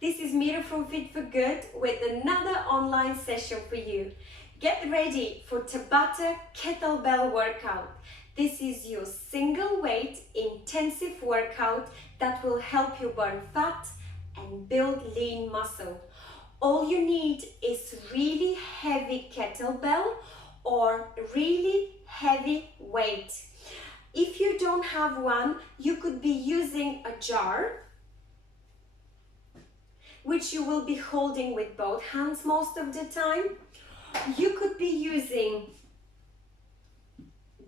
This is Mira from Fit For Good with another online session for you. Get ready for Tabata kettlebell workout. This is your single weight intensive workout that will help you burn fat and build lean muscle. All you need is really heavy kettlebell or really heavy weight. If you don't have one, you could be using a jar, which you will be holding with both hands most of the time. You could be using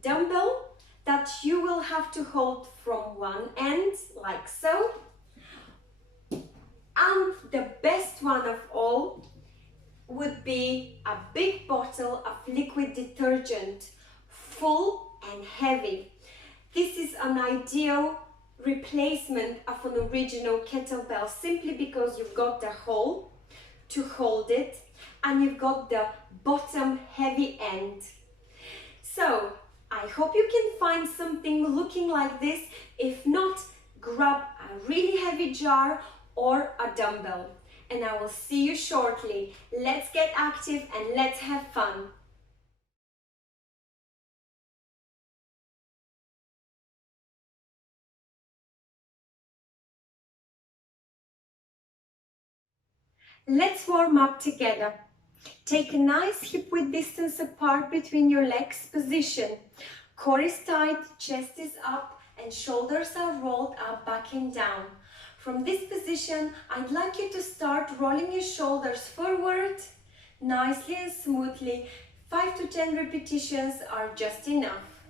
dumbbell that you will have to hold from one end, like so. And the best one of all would be a big bottle of liquid detergent, full and heavy. This is an ideal replacement of an original kettlebell simply because you've got the hole to hold it and you've got the bottom heavy end. So I hope you can find something looking like this. If not, grab a really heavy jar or a dumbbell, and I will see you shortly. Let's get active and let's have fun. Let's warm up together. Take a nice hip-width distance apart between your legs position. Core is tight, chest is up, and shoulders are rolled up, back and down. From this position, I'd like you to start rolling your shoulders forward, nicely and smoothly. 5 to 10 repetitions are just enough.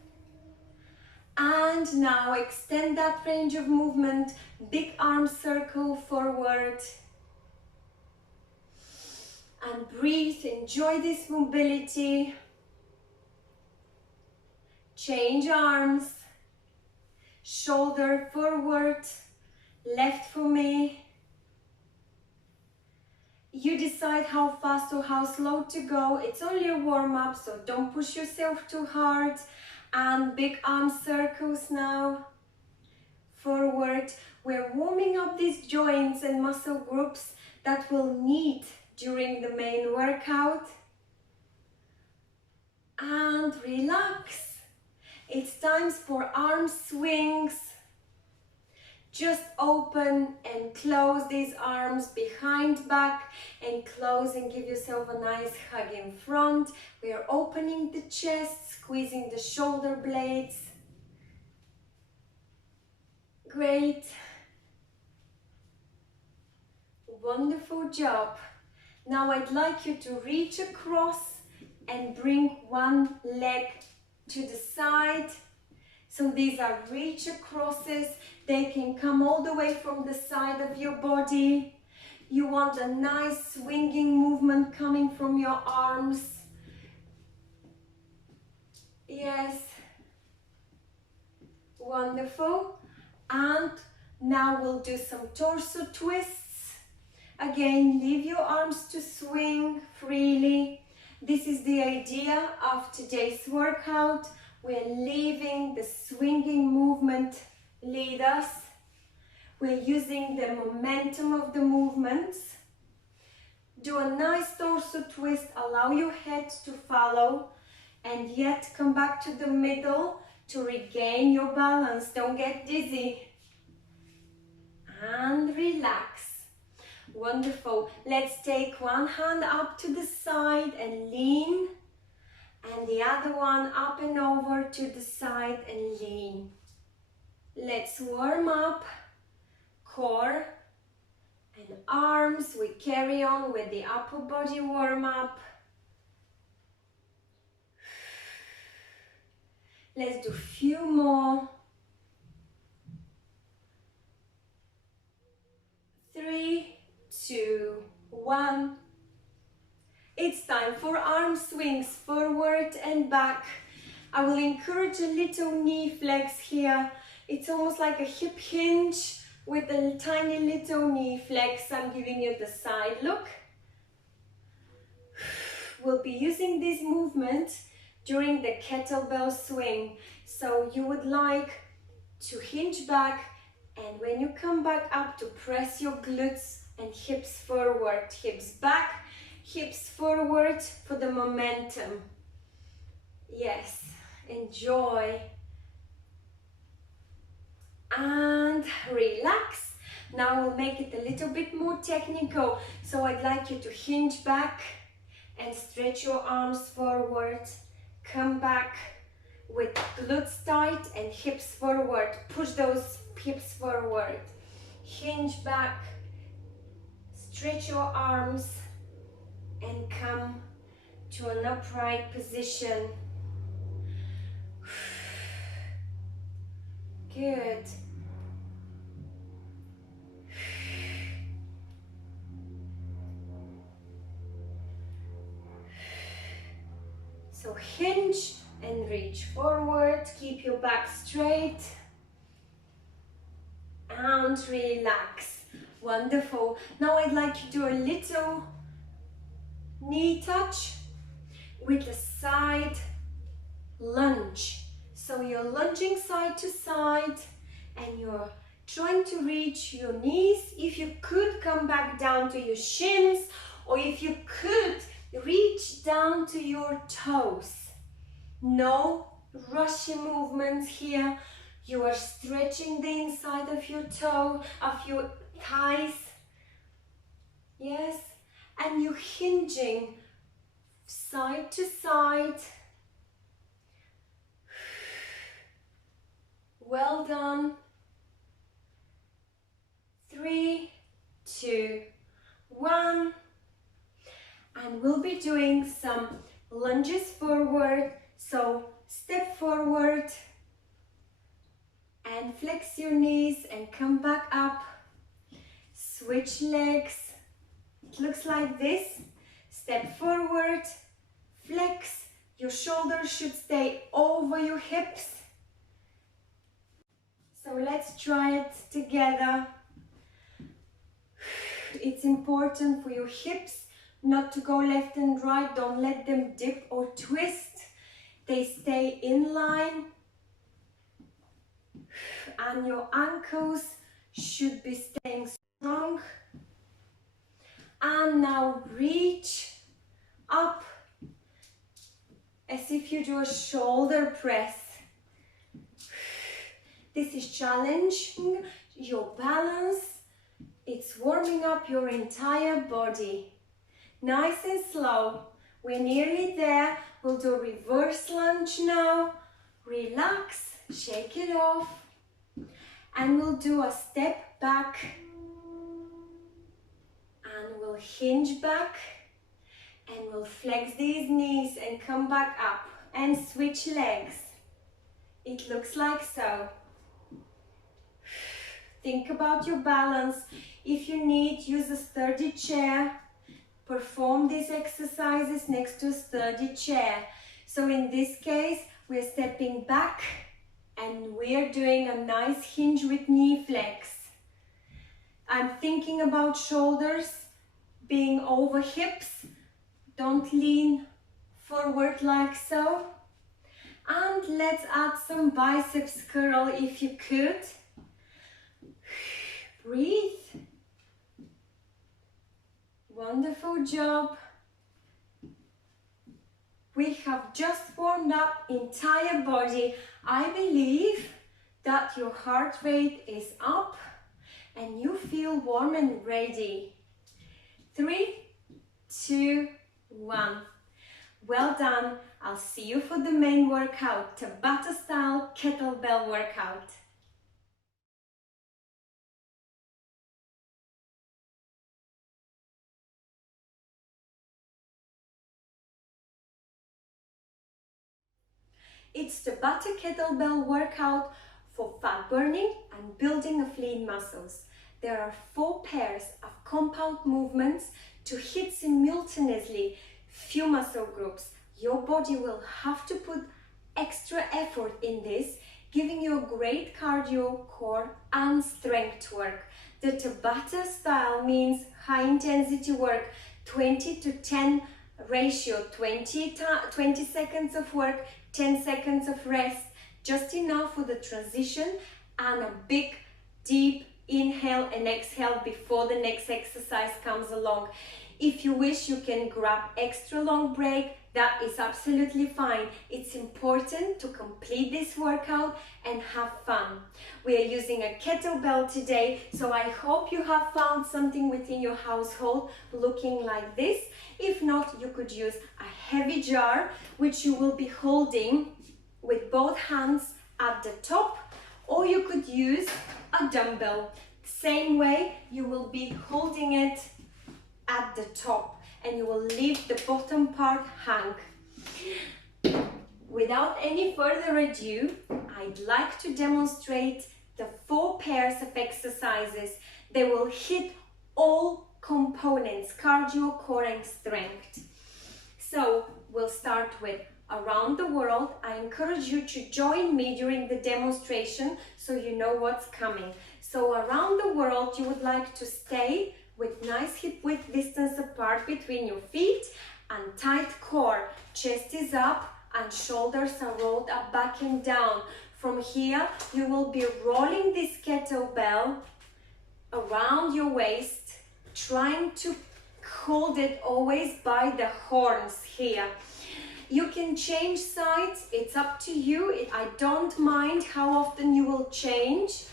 And now extend that range of movement, big arm circle forward. And breathe, enjoy this mobility. Change arms, shoulder forward, left for me. You decide how fast or how slow to go. It's only a warm-up, so don't push yourself too hard. And big arm circles now, forward. We're warming up these joints and muscle groups that we'll need during the main workout. And relax. It's time for arm swings. Just open and close these arms behind back and close and give yourself a nice hug in front. We are opening the chest, squeezing the shoulder blades. Great. Wonderful job. Now I'd like you to reach across and bring one leg to the side. So these are reach acrosses. They can come all the way from the side of your body. You want a nice swinging movement coming from your arms. Yes. Wonderful. And now we'll do some torso twists. Again, leave your arms to swing freely. This is the idea of today's workout. We're leaving the swinging movement lead us. We're using the momentum of the movements. Do a nice torso twist, allow your head to follow, and yet come back to the middle to regain your balance. Don't get dizzy. And relax. Wonderful. Let's take one hand up to the side and lean, and the other one up and over to the side and lean. Let's warm up core and arms. We carry on with the upper body warm up. Let's do a few more. 3, 2, 1. It's time for arm swings forward and back. I will encourage a little knee flex here. It's almost like a hip hinge with a tiny little knee flex. I'm giving you the side look. We'll be using this movement during the kettlebell swing. So you would like to hinge back, and when you come back up, to press your glutes and hips forward, hips back, hips forward for the momentum. Yes, enjoy. And relax. Now we'll make it a little bit more technical. So I'd like you to hinge back and stretch your arms forward. Come back with glutes tight and hips forward. Push those hips forward. Hinge back, stretch your arms and come to an upright position. Good. So hinge and reach forward, keep your back straight and relax. Wonderful. Now I'd like you to do a little knee touch with a side lunge. So you're lunging side to side and you're trying to reach your knees. If you could, come back down to your shins, or if you could, reach down to your toes. No rushy movements here. You are stretching the inside of your toe, of your thighs. Yes, and you're hinging side to side. Well done. 3, 2, 1. And we'll be doing some lunges forward. So step forward and flex your knees and come back up. Switch legs. It looks like this. Step forward, flex. Your shoulders should stay over your hips. So let's try it together. It's important for your hips not to go left and right. Don't let them dip or twist. They stay in line. And your ankles should be staying strong. And now reach up as if you do a shoulder press. This is challenging your balance. It's warming up your entire body. Nice and slow. We're nearly there. We'll do a reverse lunge now. Relax, shake it off. And we'll do a step back. And we'll hinge back. And we'll flex these knees and come back up. And switch legs. It looks like so. Think about your balance. If you need, use a sturdy chair. Perform these exercises next to a sturdy chair. So in this case, we're stepping back and we're doing a nice hinge with knee flex. I'm thinking about shoulders being over hips. Don't lean forward like so. And let's add some biceps curl if you could. Breathe. Wonderful job. We have just warmed up entire body. I believe that your heart rate is up and you feel warm and ready. 3, 2, 1. Well done. I'll see you for the main workout, Tabata style kettlebell workout. It's the Tabata kettlebell workout for fat burning and building of lean muscles. There are 4 pairs of compound movements to hit simultaneously few muscle groups. Your body will have to put extra effort in this, giving you a great cardio, core and strength work. The Tabata style means high intensity work, 20 to 10 ratio, 20 seconds of work, 10 seconds of rest, just enough for the transition and a big deep inhale and exhale before the next exercise comes along. If you wish, you can grab extra long break. That is absolutely fine. It's important to complete this workout and have fun. We are using a kettlebell today, so I hope you have found something within your household looking like this. If not, you could use a heavy jar, which you will be holding with both hands at the top, or you could use a dumbbell. Same way, you will be holding it at the top and you will leave the bottom part hang. Without any further ado, I'd like to demonstrate the 4 pairs of exercises. They will hit all components, cardio, core and strength. So we'll start with around the world. I encourage you to join me during the demonstration so you know what's coming. So around the world, you would like to stay with nice hip width distance apart between your feet and tight core. Chest is up and shoulders are rolled up, back and down. From here, you will be rolling this kettlebell around your waist, trying to hold it always by the horns here. You can change sides, it's up to you. I don't mind how often you will change.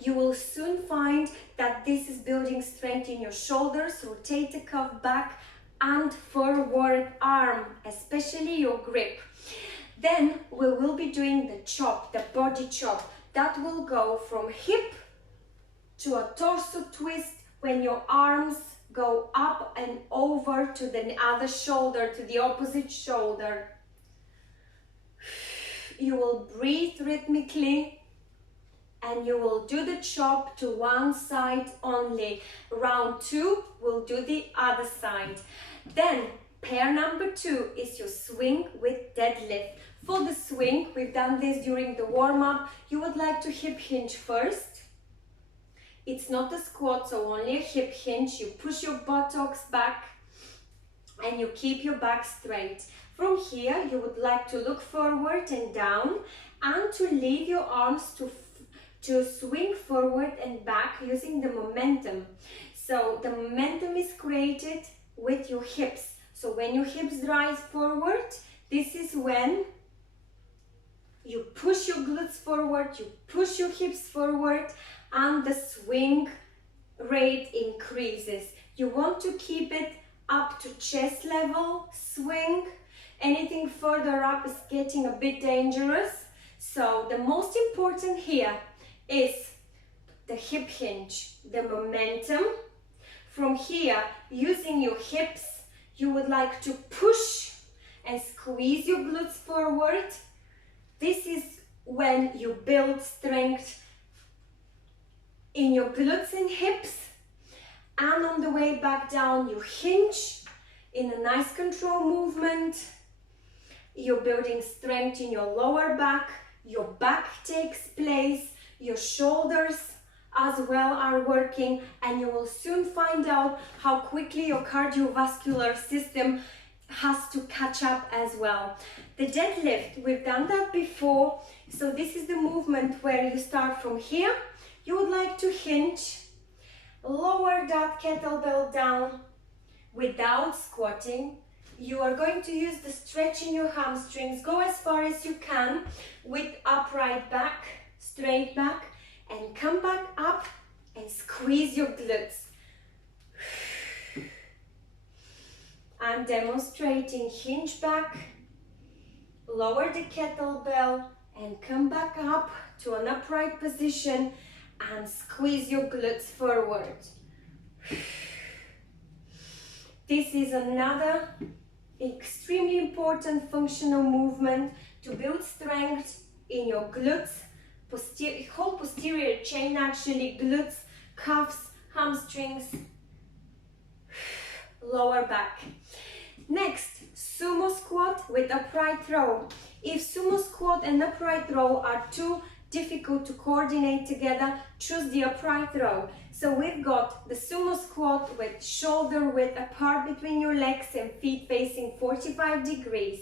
You will soon find that this is building strength in your shoulders, rotator cuff back and forward arm, especially your grip. Then we will be doing the chop, the body chop. That will go from hip to a torso twist when your arms go up and over to the other shoulder, to the opposite shoulder. You will breathe rhythmically and you will do the chop to one side only. Round 2, we'll do the other side. Then pair number 2 is your swing with deadlift. For the swing, we've done this during the warm-up. You would like to hip hinge first. It's not a squat, so only a hip hinge. You push your buttocks back and you keep your back straight. From here, you would like to look forward and down and to leave your arms to swing forward and back using the momentum. So the momentum is created with your hips. So when your hips rise forward, this is when you push your glutes forward, you push your hips forward, and the swing rate increases. You want to keep it up to chest level swing. Anything further up is getting a bit dangerous. So the most important here is the hip hinge, the momentum. From here, using your hips, you would like to push and squeeze your glutes forward. This is when you build strength in your glutes and hips. And on the way back down, you hinge in a nice control movement. You're building strength in your lower back. Your back takes place. Your shoulders as well are working, and you will soon find out how quickly your cardiovascular system has to catch up as well. The deadlift, we've done that before. So this is the movement where you start from here. You would like to hinge, lower that kettlebell down without squatting. You are going to use the stretch in your hamstrings. Go as far as you can with upright back, straight back, and come back up and squeeze your glutes. I'm demonstrating hinge back, lower the kettlebell and come back up to an upright position and squeeze your glutes forward. This is another extremely important functional movement to build strength in your glutes, whole posterior chain actually, glutes, calves, hamstrings, lower back. Next, sumo squat with upright row. If sumo squat and upright row are too difficult to coordinate together, choose the upright row. So we've got the sumo squat with shoulder width apart between your legs and feet facing 45 degrees.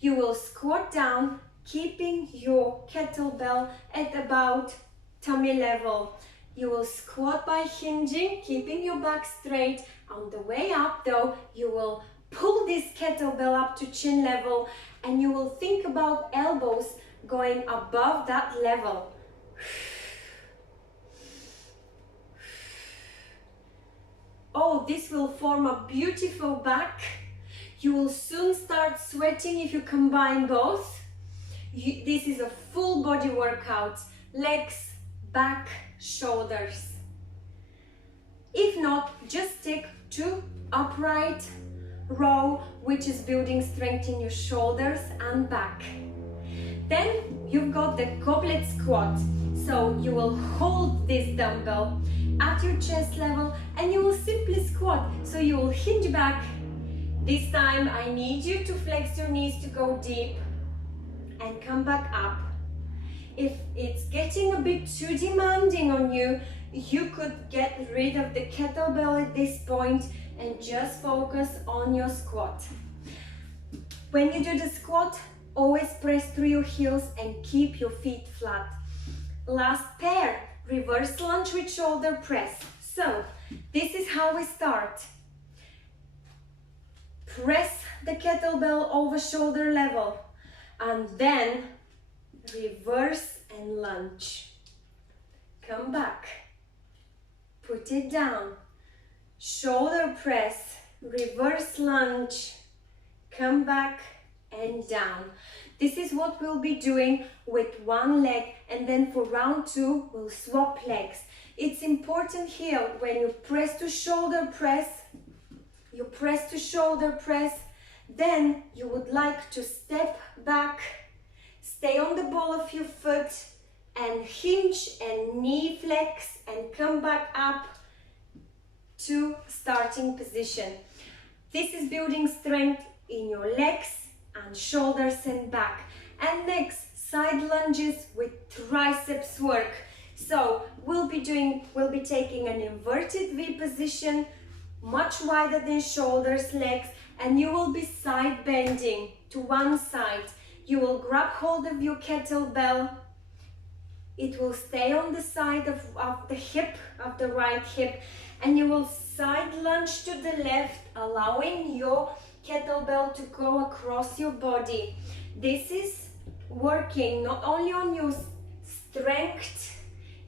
You will squat down, keeping your kettlebell at about tummy level. You will squat by hinging, keeping your back straight. On the way up though, you will pull this kettlebell up to chin level and you will think about elbows going above that level. Oh, this will form a beautiful back. You will soon start sweating if you combine both. This is a full body workout. Legs, back, shoulders. If not, just take 2 upright row, which is building strength in your shoulders and back. Then you've got the goblet squat. So you will hold this dumbbell at your chest level and you will simply squat. So you will hinge back. This time I need you to flex your knees to go deep and come back up. If it's getting a bit too demanding on you, you could get rid of the kettlebell at this point and just focus on your squat. When you do the squat, always press through your heels and keep your feet flat. Last pair, reverse lunge with shoulder press. So, this is how we start. Press the kettlebell over shoulder level and then reverse and lunge. Come back. Put it down. Shoulder press, reverse lunge, come back and down. This is what we'll be doing with one leg, and then for round 2 we'll swap legs. It's important here when you press to shoulder press, you press to shoulder press, then you would like to step back, stay on the ball of your foot and hinge and knee flex and come back up to starting position. This is building strength in your legs and shoulders and back. And next, side lunges with triceps work. So we'll be taking an inverted V position, much wider than shoulders, legs, and you will be side bending to one side. You will grab hold of your kettlebell. It will stay on the side of the hip, of the right hip, and you will side lunge to the left, allowing your kettlebell to go across your body. This is working not only on your strength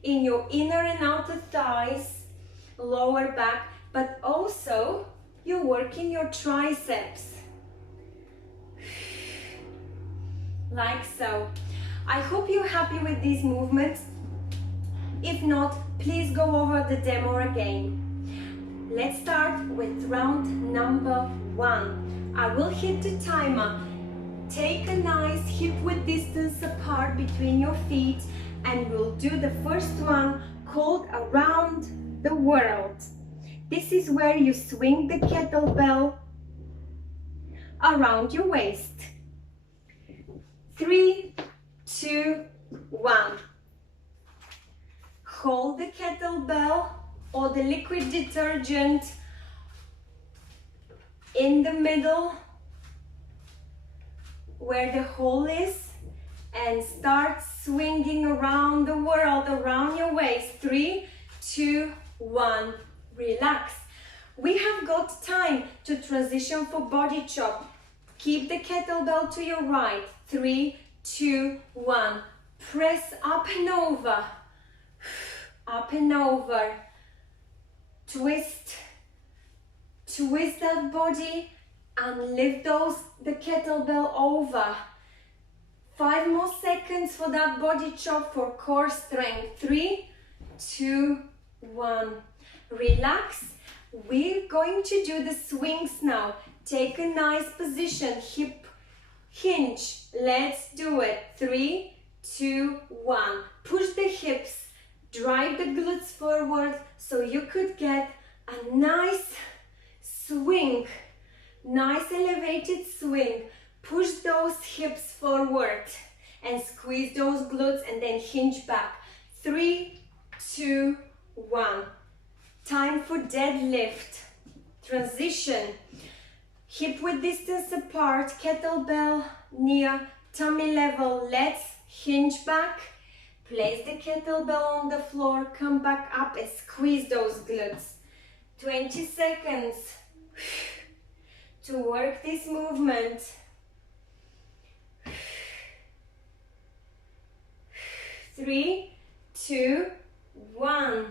in your inner and outer thighs, lower back, but also you're working your triceps. Like so. I hope you're happy with these movements. If not, please go over the demo again. Let's start with round number 1. I will hit the timer. Take a nice hip width distance apart between your feet and we'll do the first one called Around the World. This is where you swing the kettlebell around your waist. 3, 2, 1. Hold the kettlebell or the liquid detergent in the middle where the hole is and start swinging around the world, around your waist. 3, 2, 1. Relax. We have got time to transition for body chop. Keep the kettlebell to your right. 3, 2, 1. Press up and over. Up and over. Twist. Twist that body and lift the kettlebell over. 5 more seconds for that body chop for core strength. 3, 2, 1. Relax. We're going to do the swings now. Take a nice position, hip hinge. Let's do it. 3, 2, 1. Push the hips, drive the glutes forward so you could get a nice swing, nice elevated swing. Push those hips forward and squeeze those glutes and then hinge back. 3, 2, 1. Time for deadlift. Transition. Hip width distance apart, kettlebell near tummy level. Let's hinge back. Place the kettlebell on the floor, come back up and squeeze those glutes. 20 seconds to work this movement. 3, 2, 1.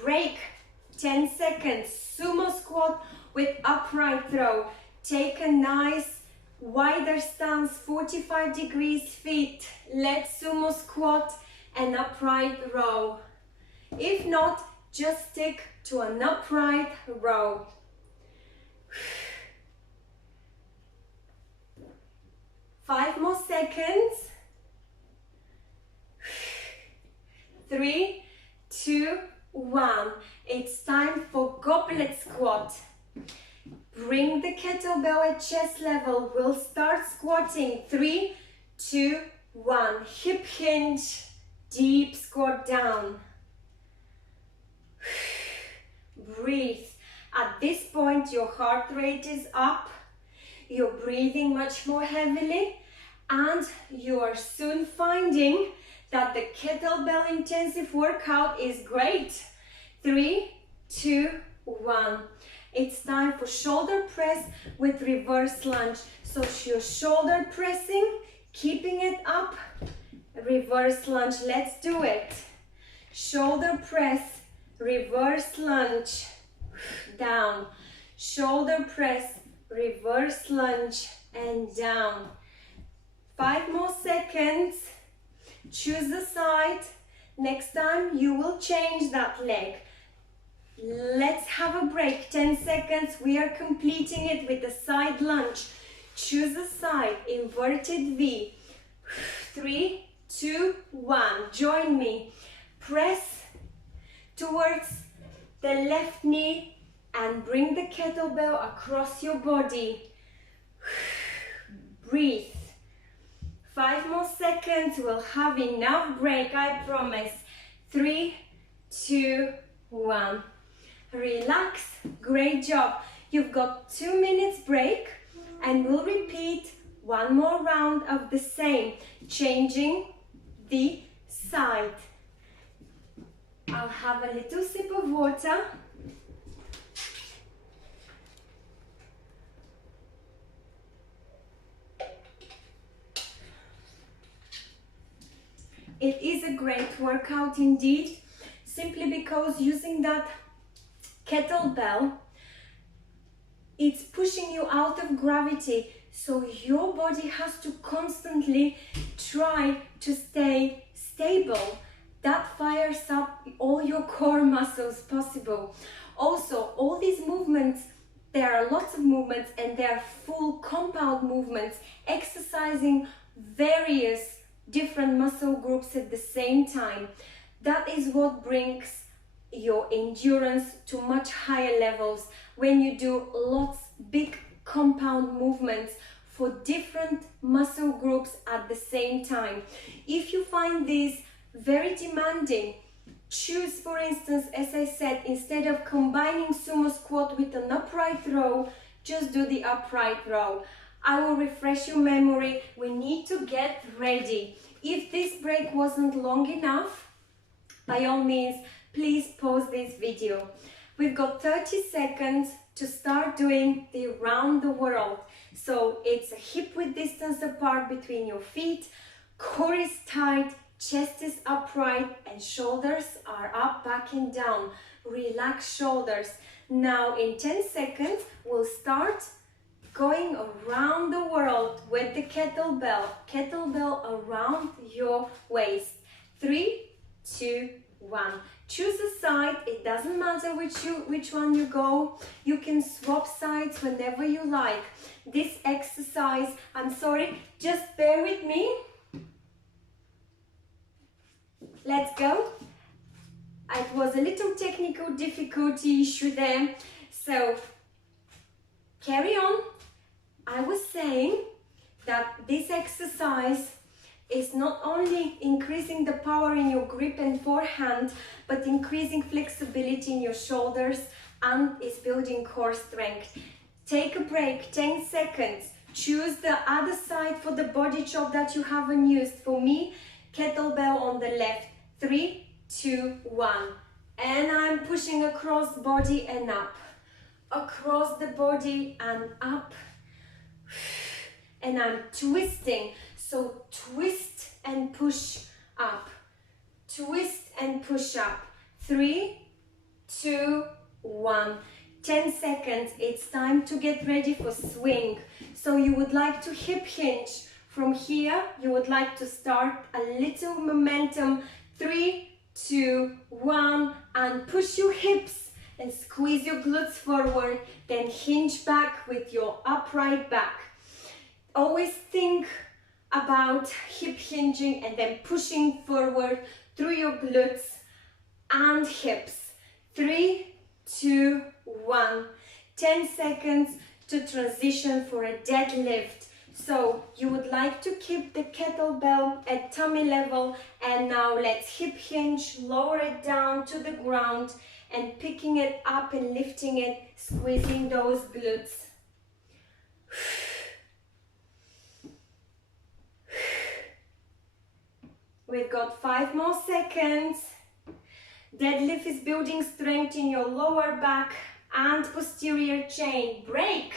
Break. 10 seconds. Sumo squat with upright throw. Take a nice wider stance, 45 degrees feet. Let's sumo squat and upright row. If not, just stick to an upright row. 5 more seconds. 3, 2, 1. It's time for goblet squat. Bring the kettlebell at chest level. We'll start squatting. 3, 2, 1. Hip hinge. Deep squat down. Breathe. At this point, your heart rate is up. You're breathing much more heavily, and you are soon finding that the kettlebell intensive workout is great. 3, 2, 1. It's time for shoulder press with reverse lunge. So you're shoulder pressing, keeping it up, reverse lunge. Let's do it. Shoulder press, reverse lunge, down. Shoulder press, reverse lunge, and down. 5 more seconds. Choose the side. Next time you will change that leg. Let's have a break. 10 seconds. We are completing it with the side lunge. Choose the side. Inverted V. 3, 2, 1. Join me. Press towards the left knee and bring the kettlebell across your body. Breathe. 5 more seconds. We'll have enough break, I promise. 3, 2, 1. Relax. Great job. You've got 2 minutes break, and we'll repeat one more round of the same, changing the side. I'll have a little sip of water. It is a great workout indeed, simply because using that kettlebell, it's pushing you out of gravity, so your body has to constantly try to stay stable. That fires up all your core muscles possible. Also, all these movements, there are lots of movements, and they are full compound movements, exercising various different muscle groups at the same time. That is what brings your endurance to much higher levels, when you do lots big compound movements for different muscle groups at the same time. If you find these very demanding, choose, for instance, as I said, instead of combining sumo squat with an upright row, just do the upright row. I will refresh your memory. We need to get ready. If this break wasn't long enough, by all means, please pause this video. We've got 30 seconds to start doing the round the world. So it's a hip width distance apart between your feet, core is tight, chest is upright, and shoulders are up, back and down. Relax shoulders. Now in 10 seconds, we'll start going around the world with the kettlebell. Kettlebell around your waist. 3, 2, 1. Choose a side. It doesn't matter which one you go. You can swap sides whenever you like. This exercise, I'm sorry, just bear with me. Let's go. It was a little technical difficulty issue there, so carry on. I was saying that this exercise is not only increasing the power in your grip and forehand, but increasing flexibility in your shoulders, and is building core strength. Take a break, 10 seconds. Choose the other side for the body chop that you haven't used. For me, kettlebell on the left. And I'm pushing across body and up. Across the body and up. And I'm twisting. So twist and push up. Twist and push up. 3, 2, 1. 10 seconds. It's time to get ready for swing. So you would like to hip hinge. From here, you would like to start a little momentum. 3, 2, 1, and push your hips and squeeze your glutes forward. Then hinge back with your upright back. Always think about hip hinging and then pushing forward through your glutes and hips. 3, 2, 1. 10 seconds to transition for a deadlift. So you would like to keep the kettlebell at tummy level, and now let's hip hinge, lower it down to the ground and picking it up and lifting it, squeezing those glutes. We've got 5 more seconds. Deadlift is building strength in your lower back and posterior chain. Break.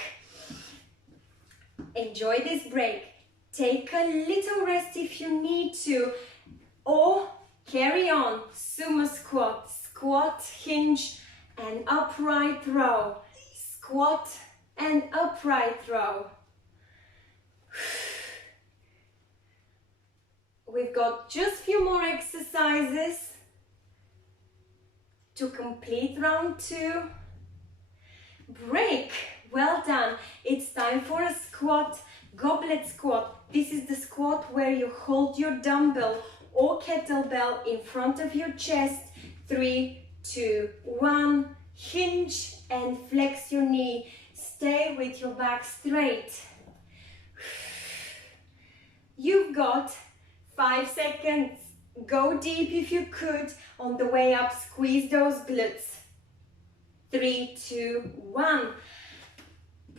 Enjoy this break. Take a little rest if you need to, or carry on. Sumo squat. Squat, hinge, and upright row. Squat and upright row. We've got just a few more exercises to complete round 2. Break. Well done. It's time for a squat, goblet squat. This is the squat where you hold your dumbbell or kettlebell in front of your chest. 3, 2, 1. Hinge and flex your knee. Stay with your back straight. You've got 5 seconds. Go deep if you could. On the way up, squeeze those glutes. 3, 2, 1.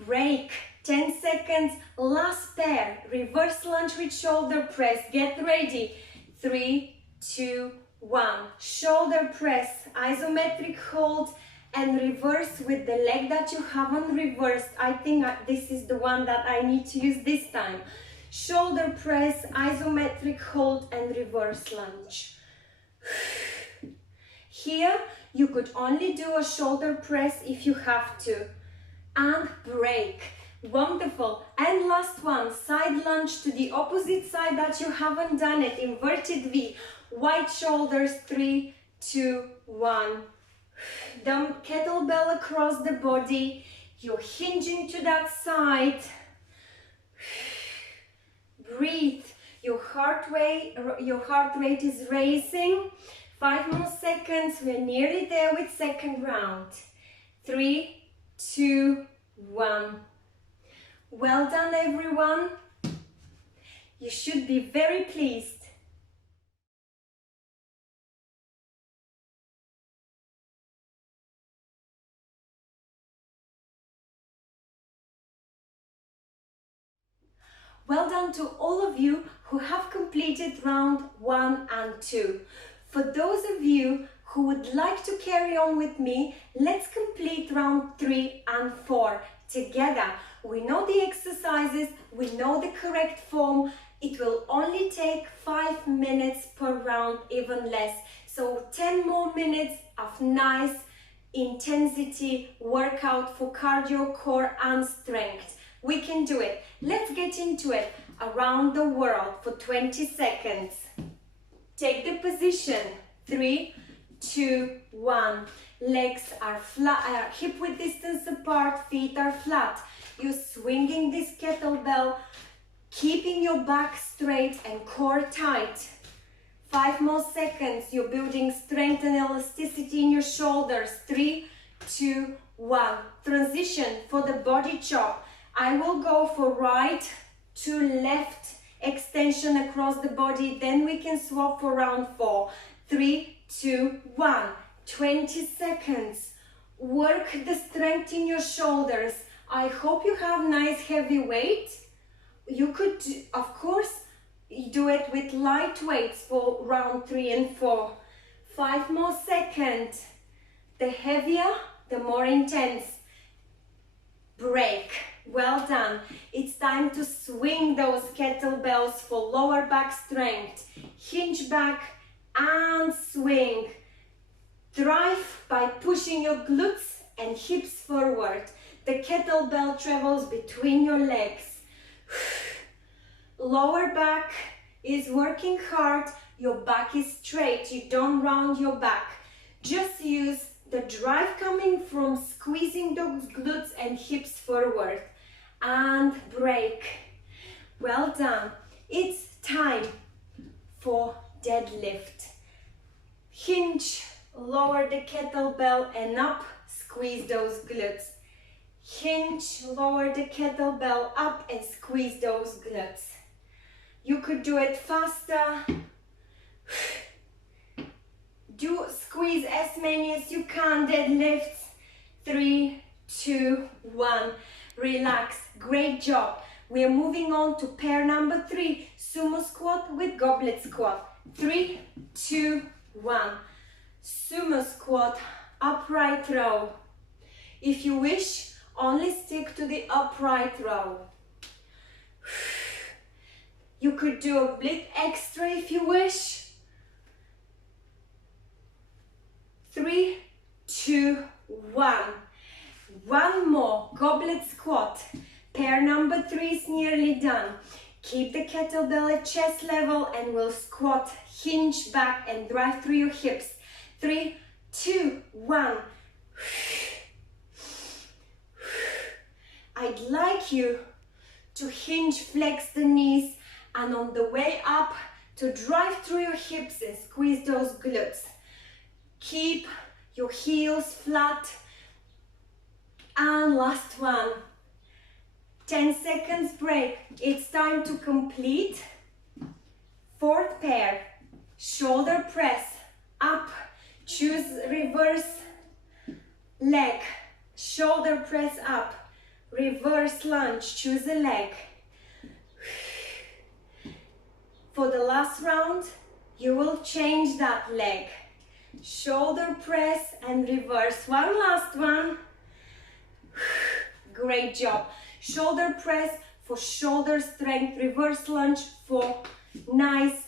Break. 10 seconds. Last pair. Reverse lunge with shoulder press. Get ready. 3, 2, 1. Shoulder press. Isometric hold and reverse with the leg that you haven't reversed. I think this is the one that I need to use this time. Shoulder press, isometric hold and reverse lunge. Here you could only do a shoulder press if you have to. And break. Wonderful. And last one, side lunge to the opposite side that you haven't done it. Inverted V. Wide shoulders. 3, 2, 1. The kettlebell across the body. You're hinging to that side. Breathe. Your heart rate is racing. 5 more seconds. We're nearly there with second round. 3, 2, 1. Well done, everyone. You should be very pleased. Well done to all of you who have completed round 1 and 2. For those of you who would like to carry on with me, let's complete round 3 and 4 together. We know the exercises, we know the correct form. It will only take 5 minutes per round, even less. So 10 more minutes of nice intensity workout for cardio, core and strength. We can do it. Let's get into it. Around the world for 20 seconds. Take the position. 3, 2, 1. Legs are flat, hip width distance apart, feet are flat. You're swinging this kettlebell, keeping your back straight and core tight. 5 more seconds. You're building strength and elasticity in your shoulders. 3, 2, 1. Transition for the body chop. I will go for right to left extension across the body, then we can swap for round 4. 3, 2, 1. 20 seconds. Work the strength in your shoulders. I hope you have nice heavy weight. You could, of course, do it with light weights for round 3 and 4. 5 more seconds. The heavier, the more intense. Break. Well done. It's time to swing those kettlebells for lower back strength. Hinge back and swing. Drive by pushing your glutes and hips forward. The kettlebell travels between your legs. Lower back is working hard. Your back is straight. You don't round your back. Just use the drive coming from squeezing those glutes and hips forward. And break. Well done. It's time for deadlift. Hinge, lower the kettlebell and up, squeeze those glutes. Hinge, lower the kettlebell up and squeeze those glutes. You could do it faster. Do squeeze as many as you can, deadlifts. 3, 2, 1. Relax. Great job. We are moving on to pair number 3, sumo squat with goblet squat. 3, 2, 1. Sumo squat, upright row. If you wish, only stick to the upright row. You could do a bit extra if you wish. 3, 2, 1. One more, goblet squat. Pair number 3 is nearly done. Keep the kettlebell at chest level and we'll squat, hinge back and drive through your hips. 3, 2, 1. I'd like you to hinge, flex the knees, and on the way up to drive through your hips and squeeze those glutes. Keep your heels flat. And last one. 10 seconds break. It's time to complete. Fourth pair. Shoulder press. Up. Choose reverse leg. Shoulder press up. Reverse lunge. Choose a leg. For the last round, you will change that leg. Shoulder press and reverse. One last one. Great job. Shoulder press for shoulder strength, reverse lunge for nice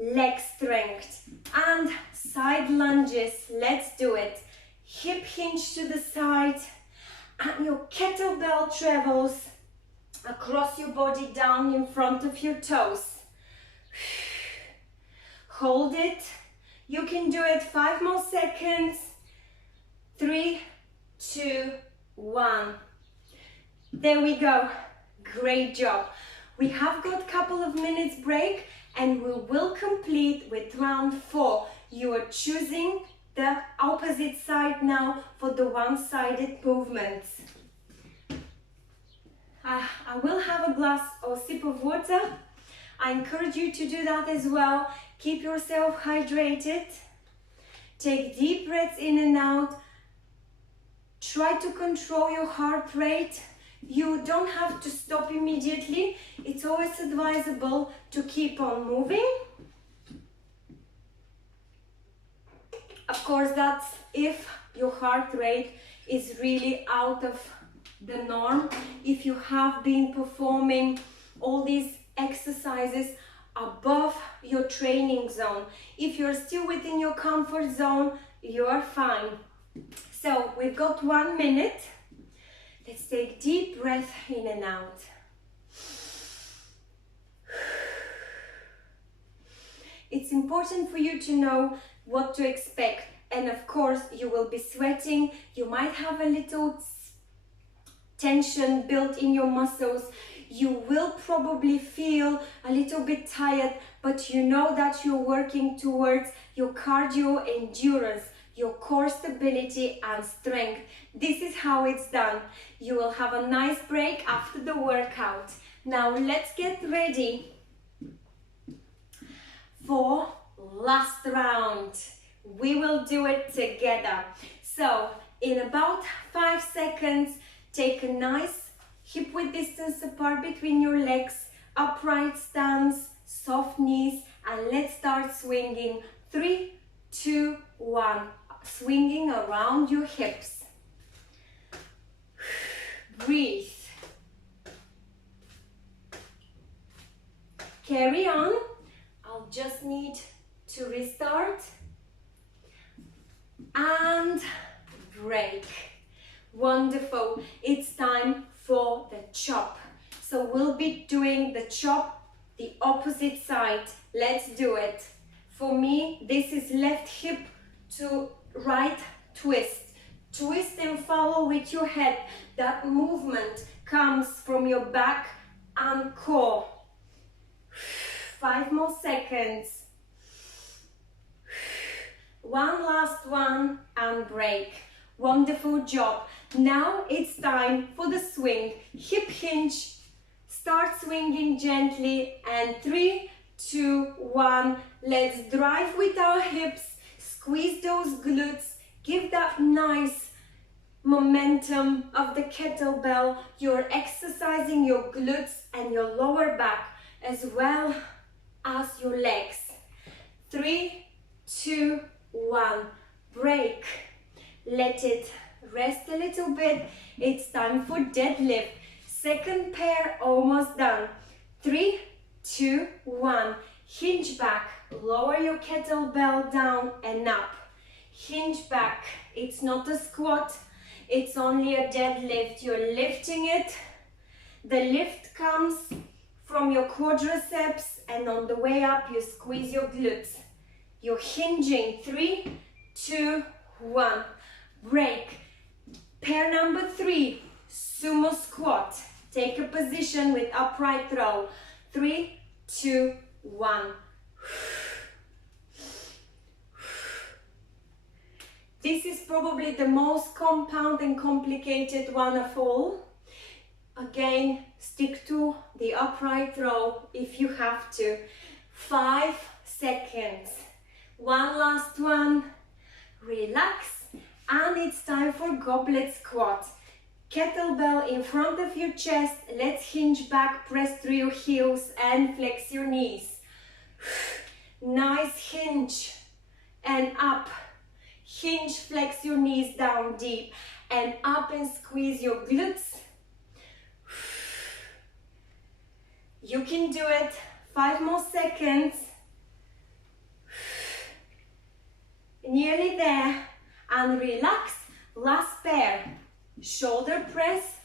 leg strength. And side lunges, let's do it. Hip hinge to the side and your kettlebell travels across your body down in front of your toes. Hold it. You can do it 5 more seconds. 3, 2, 1. There we go. Great job. We have got a couple of minutes break and we will complete with round 4. You are choosing the opposite side now for the one-sided movements. I will have a glass or sip of water. I encourage you to do that as well. Keep yourself hydrated. Take deep breaths in and out. Try to control your heart rate. You don't have to stop immediately. It's always advisable to keep on moving. Of course, that's if your heart rate is really out of the norm. If you have been performing all these exercises above your training zone. If you're still within your comfort zone, you're fine. So we've got 1 minute. Let's take deep breath in and out. It's important for you to know what to expect. And of course, you will be sweating. You might have a little tension built in your muscles. You will probably feel a little bit tired, but you know that you're working towards your cardio endurance, your core stability and strength. This is how it's done. You will have a nice break after the workout. Now let's get ready for last round. We will do it together. So in about 5 seconds, take a nice hip width distance apart between your legs, upright stance, soft knees, and let's start swinging. 3, 2, 1. swinging around your hips. Breathe. Carry on. I'll just need to restart. And break. Wonderful. It's time for the chop. So we'll be doing the chop the opposite side. Let's do it. For me, this is left hip to right twist. Twist and follow with your head. That movement comes from your back and core. 5 more seconds. One last one and break. Wonderful job. Now it's time for the swing. Hip hinge. Start swinging gently and 3, 2, 1. Let's drive with our hips. Squeeze those glutes. Give that nice momentum of the kettlebell. You're exercising your glutes and your lower back as well as your legs. 3, 2, 1. Break. Let it rest a little bit. It's time for deadlift. Second pair almost done. 3, 2, 1. Hinge back. Lower your kettlebell down and up. Hinge back. It's not a squat. It's only a deadlift. You're lifting it. The lift comes from your quadriceps, and on the way up you squeeze your glutes. You're hinging. 3, 2, 1. Break. Pair number 3, sumo squat. Take a position with upright throw. 3, 2, 1. This is probably the most compound and complicated one of all. Again, stick to the upright throw if you have to. 5 seconds. One last one. Relax. And it's time for goblet squat. Kettlebell in front of your chest. Let's hinge back, press through your heels and flex your knees. Nice hinge and up. Hinge, flex your knees down deep and up and squeeze your glutes. You can do it. 5 more seconds. Nearly there. And relax. Last pair. Shoulder press.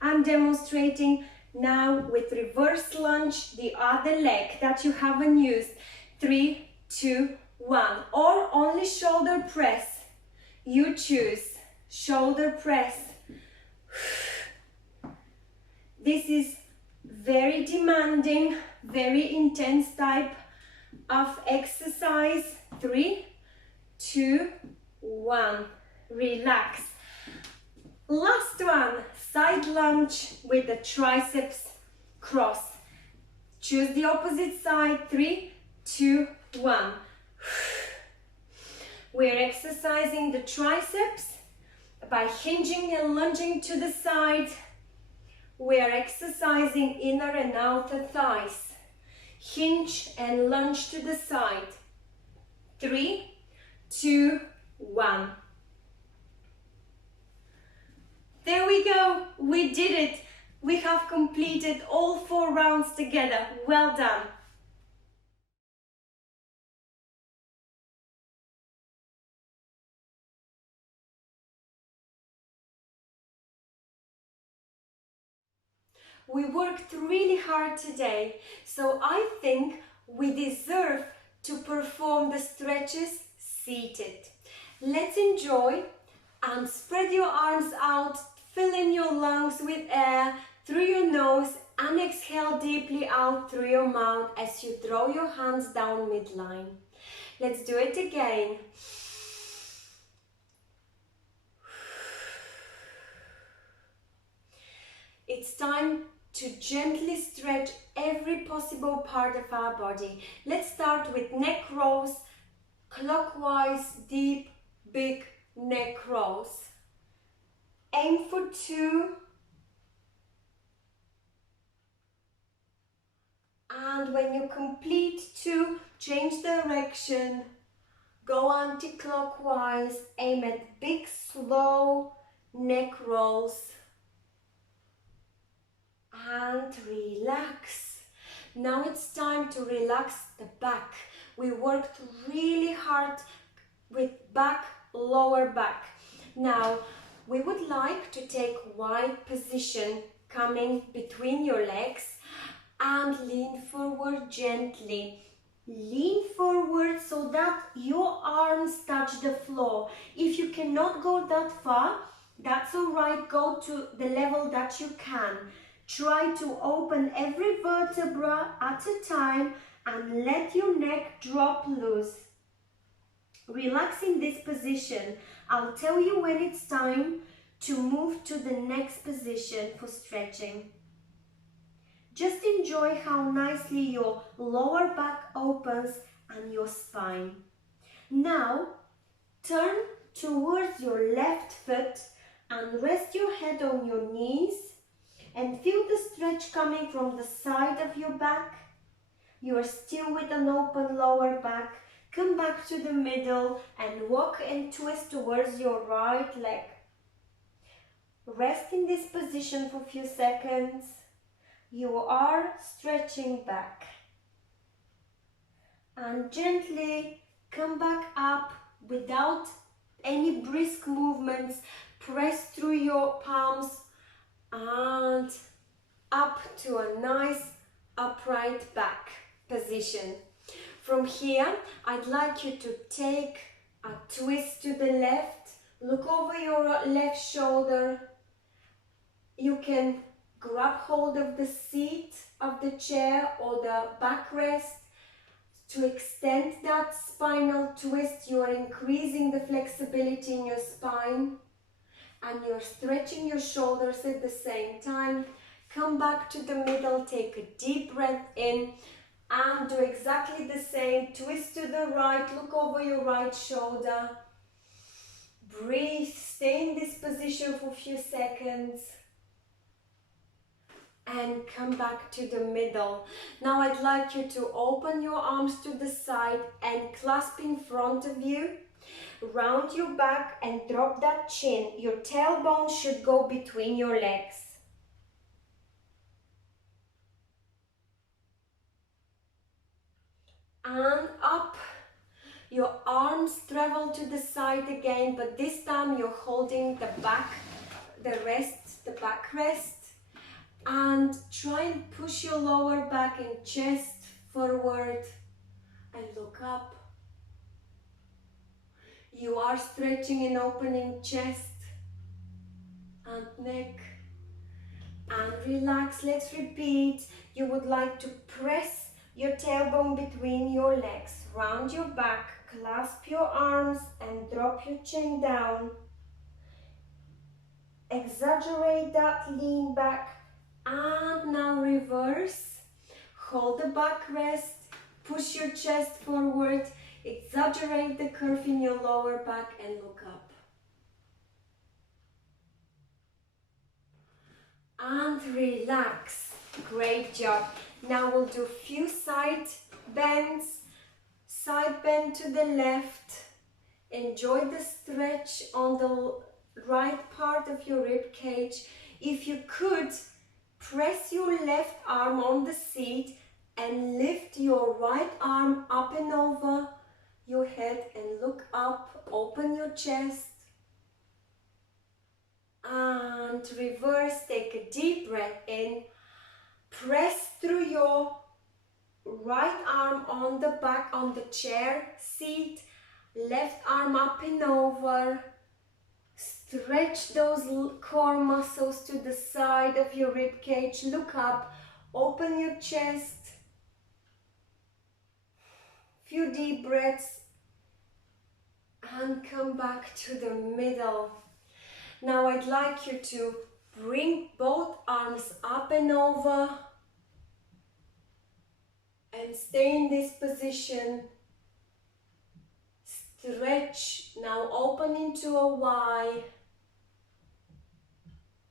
I'm demonstrating now with reverse lunge the other leg that you haven't used. 3, 2, 1. Or only shoulder press. You choose. Shoulder press. This is very demanding, very intense type of exercise. 3, 2, 1. Relax. Last one, side lunge with the triceps cross. Choose the opposite side. 3, 2, 1. We're exercising the triceps by hinging and lunging to the side. We're exercising inner and outer thighs. Hinge and lunge to the side. 3, 2, 1. There we go. We did it. We have completed all 4 rounds together. Well done. We worked really hard today, so I think we deserve to perform the stretches seated. Let's enjoy and spread your arms out, fill in your lungs with air through your nose and exhale deeply out through your mouth as you throw your hands down midline. Let's do it again. It's time to gently stretch every possible part of our body. Let's start with neck rolls, clockwise, deep, big neck rolls. Aim for 2. And when you complete 2, change direction Go anti-clockwise, aim at big slow neck rolls and relax. Now it's time to relax the back. We worked really hard with back, lower back. Now we would like to take wide position coming between your legs and lean forward gently. Lean forward so that your arms touch the floor. If you cannot go that far, that's alright, go to the level that you can. Try to open every vertebra at a time and let your neck drop loose. Relax in this position. I'll tell you when it's time to move to the next position for stretching. Just enjoy how nicely your lower back opens and your spine. Now, turn towards your left foot and rest your head on your knees and feel the stretch coming from the side of your back. You are still with an open lower back. Come back to the middle and walk and twist towards your right leg. Rest in this position for a few seconds. You are stretching back. And gently come back up without any brisk movements. Press through your palms and up to a nice upright back position. From here, I'd like you to take a twist to the left. Look over your left shoulder. You can grab hold of the seat of the chair or the backrest. To extend that spinal twist, you are increasing the flexibility in your spine and you're stretching your shoulders at the same time. Come back to the middle, take a deep breath in and do exactly the same. Twist to the right, look over your right shoulder. Breathe, stay in this position for a few seconds. And come back to the middle. Now I'd like you to open your arms to the side and clasp in front of you. Round your back and drop that chin. Your tailbone should go between your legs. And up. Your arms travel to the side again, but this time you're holding the back, the backrest. And try and push your lower back and chest forward and look up. You are stretching and opening chest and neck. And relax. Let's repeat. You would like to press your tailbone between your legs. Round your back, clasp your arms and drop your chin down. Exaggerate that lean back. And now reverse. Hold the backrest. Push your chest forward. Exaggerate the curve in your lower back and look up. And relax. Great job. Now we'll do a few side bends. Side bend to the left. Enjoy the stretch on the right part of your rib cage. If you could, press your left arm on the seat and lift your right arm up and over your head and look up. Open your chest. And reverse. Take a deep breath in. Press through your right arm on the back, on the chair seat. Left arm up and over. Stretch those core muscles to the side of your rib cage. Look up. Open your chest. Few deep breaths. And come back to the middle. Now I'd like you to bring both arms up and over. And stay in this position. Stretch. Now open into a Y.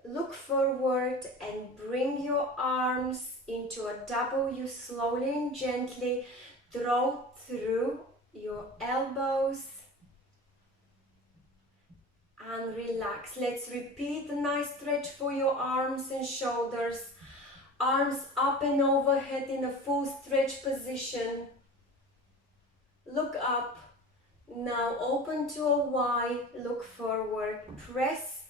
Look forward and bring your arms into a W. Slowly and gently draw through your elbows elbows and relax. Let's repeat a nice stretch for your arms and shoulders. Arms up and overhead in a full stretch position. Look up. Now open to a Y, look forward. Press,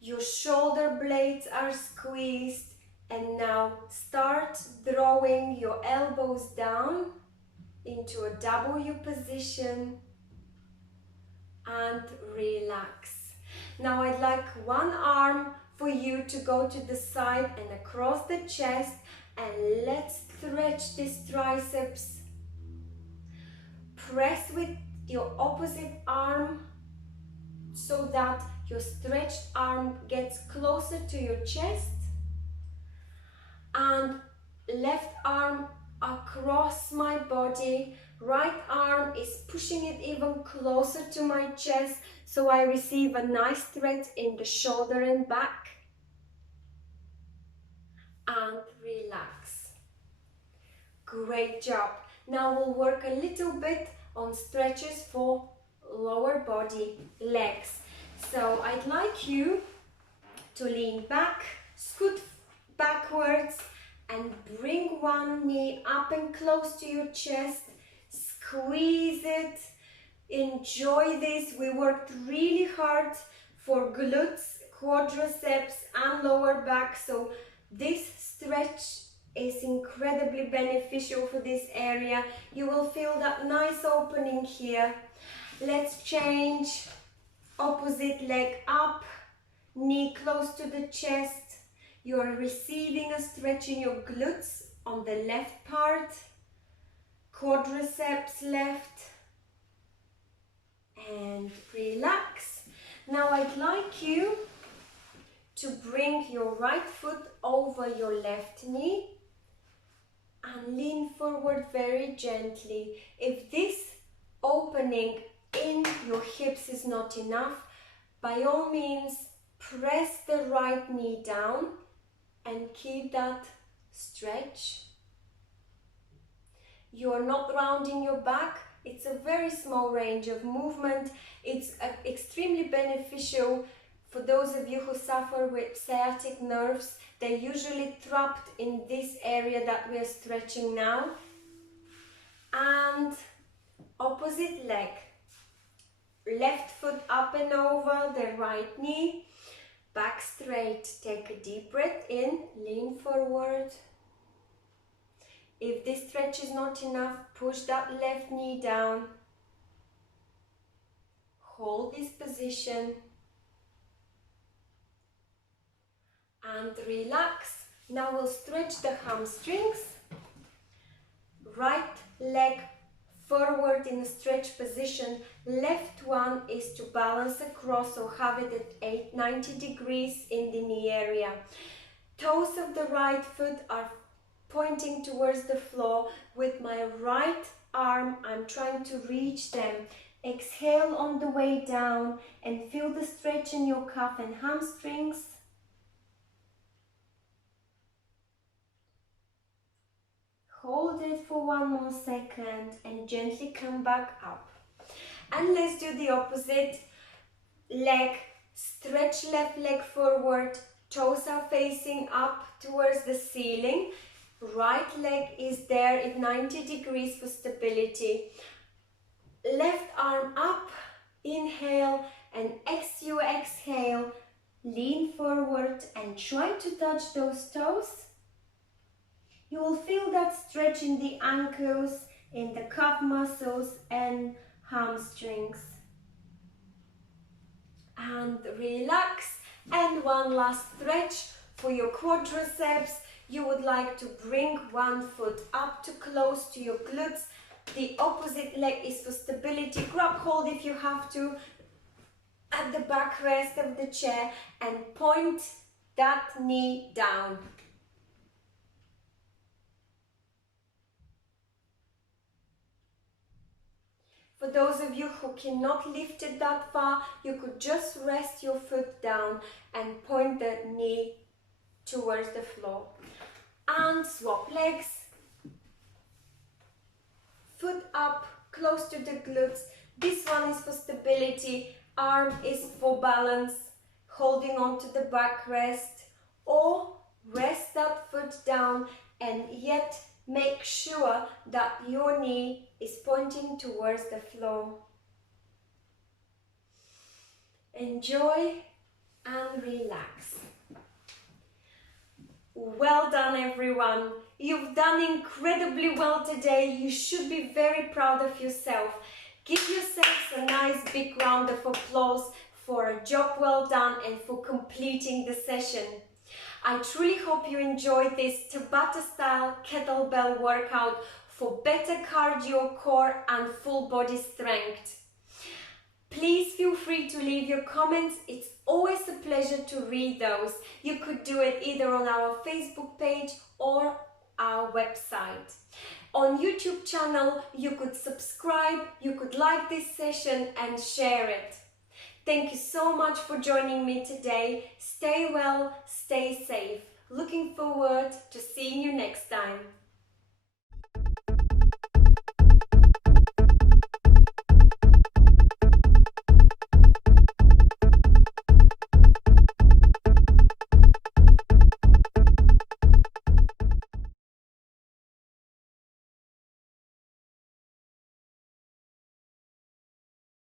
your shoulder blades are squeezed, and now start drawing your elbows down into a W position and relax. Now I'd like one arm for you to go to the side and across the chest, and let's stretch these triceps. Press with your opposite arm so that your stretched arm gets closer to your chest, and left arm across my body. Right arm is pushing it even closer to my chest so I receive a nice stretch in the shoulder and back. And relax. Great job. Now we'll work a little bit on stretches for lower body, legs. So I'd like you to lean back, scoot backwards, and bring one knee up and close to your chest. Squeeze it. Enjoy this. We worked really hard for glutes, quadriceps, and lower back, so this stretch is incredibly beneficial for this area. You will feel that nice opening here. Let's change. Opposite leg up, knee close to the chest. You are receiving a stretch in your glutes on the left part, quadriceps left, and relax. Now I'd like you to bring your right foot over your left knee and lean forward very gently. If this opening in your hips is not enough, by all means press the right knee down and keep that stretch. You are not rounding your back. It's a very small range of movement. It's extremely beneficial for those of you who suffer with sciatic nerves. They're usually trapped in this area that we're stretching now. And opposite leg. Left foot up and over the right knee. Back straight. Take a deep breath in. Lean forward. If this stretch is not enough, push that left knee down. Hold this position. And relax. Now we'll stretch the hamstrings. Right leg forward in a stretch position. Left one is to balance across or have it at 90 degrees in the knee area. Toes of the right foot are pointing towards the floor. With my right arm, I'm trying to reach them. Exhale on the way down and feel the stretch in your calf and hamstrings. Hold it for one more second and gently come back up. And let's do the opposite. Leg, stretch left leg forward, toes are facing up towards the ceiling. Right leg is there at 90 degrees for stability. Left arm up, inhale, and as you exhale, lean forward and try to touch those toes. You will feel that stretch in the ankles, in the calf muscles and hamstrings. And relax. And one last stretch for your quadriceps. You would like to bring one foot up to close to your glutes. The opposite leg is for stability. Grab hold if you have to at the backrest of the chair and point that knee down. For those of you who cannot lift it that far, you could just rest your foot down and point the knee towards the floor. And swap legs. Foot up, close to the glutes. This one is for stability, arm is for balance, holding on to the backrest, or rest that foot down and yet make sure that your knee is pointing towards the floor. Enjoy and relax. Well done, everyone. You've done incredibly well today. You should be very proud of yourself. Give yourselves a nice big round of applause for a job well done and for completing the session. I truly hope you enjoyed this Tabata style kettlebell workout for better cardio, core and full body strength. Please feel free to leave your comments. It's always a pleasure to read those. You could do it either on our Facebook page or our website. On YouTube channel, you could subscribe, you could like this session and share it. Thank you so much for joining me today. Stay well, stay safe. Looking forward to seeing you next time.